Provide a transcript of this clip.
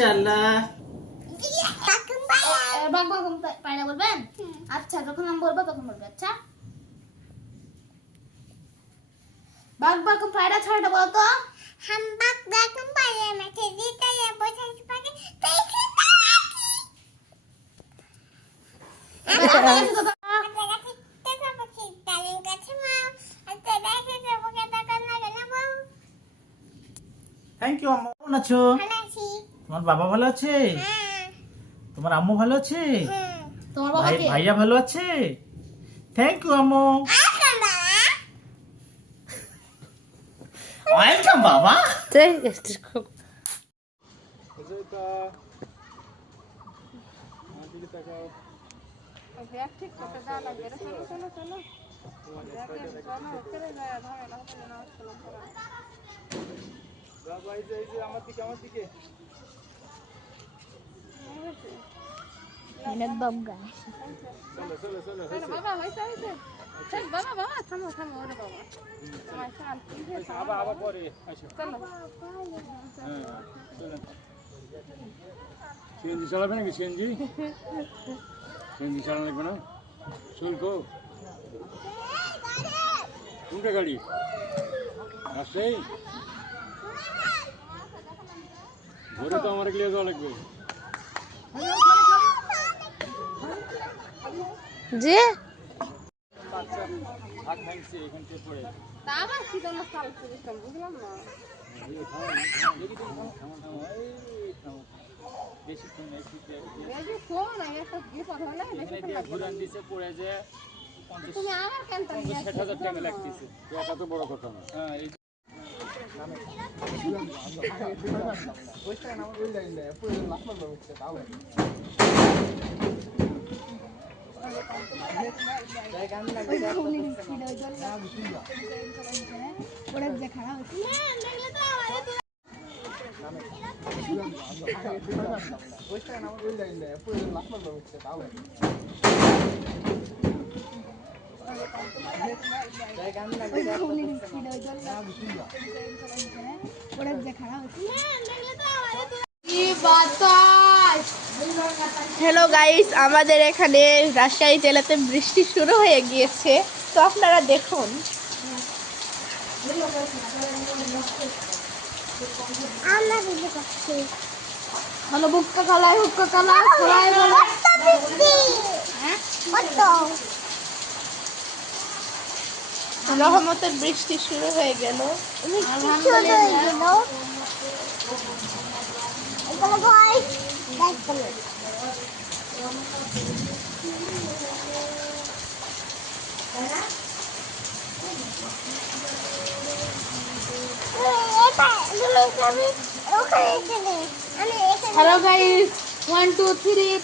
মাশাআল্লাহ। বাঘ বাঘ পায়রা বলবেন? আচ্ছা, যখন আমি বলবো তখন বলবে। আচ্ছা, বাঘ বাঘ পায়রা ছড়াটা বলো তো। हम बाग बाग पाए में थे जीता ये बोझ पाके থ্যাংক ইউ আম্মু। কেমন আছো? তোমার বাবা ভালো আছে? তোমার আম্মু ভালো আছে? তোমার বাবা কে? ভাইয়া ভালো আছে? থ্যাংক ইউ আম্মু। ওয়েলকাম বাবা। সিএনজি চালাবে নাকি? সিএনজি চালানো লাগবে না? শুল্ক কোনটা গাড়ি? রাজশাহী ঘরে তো আমার গিয়ে যাওয়া লাগবে। যে এখান থেকে পড়ে ঘুরান দিছে পড়ে যে 50-60 হাজার টাকা লাগতেছে। এটা তো বড় কথা না। হ্যালো গাইস, আমাদের এখানে রাজশাহী জেলাতে বৃষ্টি শুরু হয়ে গিয়েছে, তো আপনারা দেখুন। হ্যালো, হুক্কা কালায় সবাই বলো। রহমতের বৃষ্টি শুরু হয়ে গেল। Hello guys 1 2 3